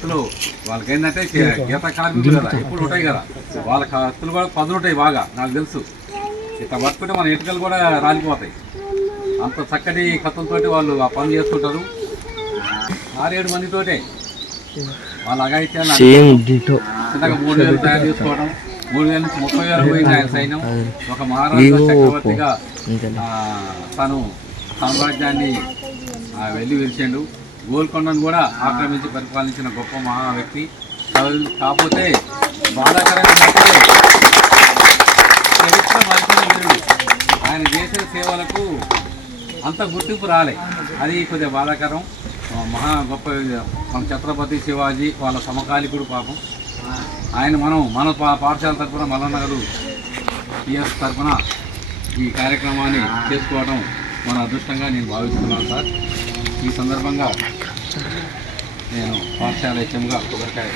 చేతిలో వాళ్ళకి ఏంటంటే గీత కార్మికులు కదా ఎప్పుడు ఉంటాయి కదా, వాళ్ళ కత్తులు కూడా పదులు ఉంటాయి బాగా, నాకు తెలుసు. ఇట్లా పట్టుకుంటే మన ఇటుకలు కూడా రాలిపోతాయి. అంత చక్కటి కత్తులతోటి వాళ్ళు ఆ పనులు చేస్తుంటారు. 6-7 మందితోటే వాళ్ళ అగాయిత్యాన్ని చిన్నగా 3,000 తయారు చేసుకోవడం, 3,000 నుంచి 30,000 పోయింది ఆయన సైన్యం. ఒక మహారాజు చక్రవర్తిగా తను సామ్రాజ్యాన్ని వెళ్ళి విరిచాడు. గోల్కొండను కూడా ఆక్రమించి పరిపాలించిన గొప్ప మహా వ్యక్తి. కాకపోతే బాధాకరంగా చరిత్ర మరిచిన ఆయన చేసిన సేవలకు అంత గుర్తింపు రాలే, అది కొద్దిగా బాధాకరం. మహా గొప్ప మన ఛత్రపతి శివాజీ వాళ్ళ సమకాలికుడు పాపం. ఆయన మన పాఠశాల తరఫున మల్లన్నగారు టీఎస్ తరఫున ఈ కార్యక్రమాన్ని చేసుకోవడం మన అదృష్టంగా నేను భావిస్తున్నాను సార్. ఈ సందర్భంగా నేను పాఠశాల హెచ్ఎంగా కొబ్బరికాయ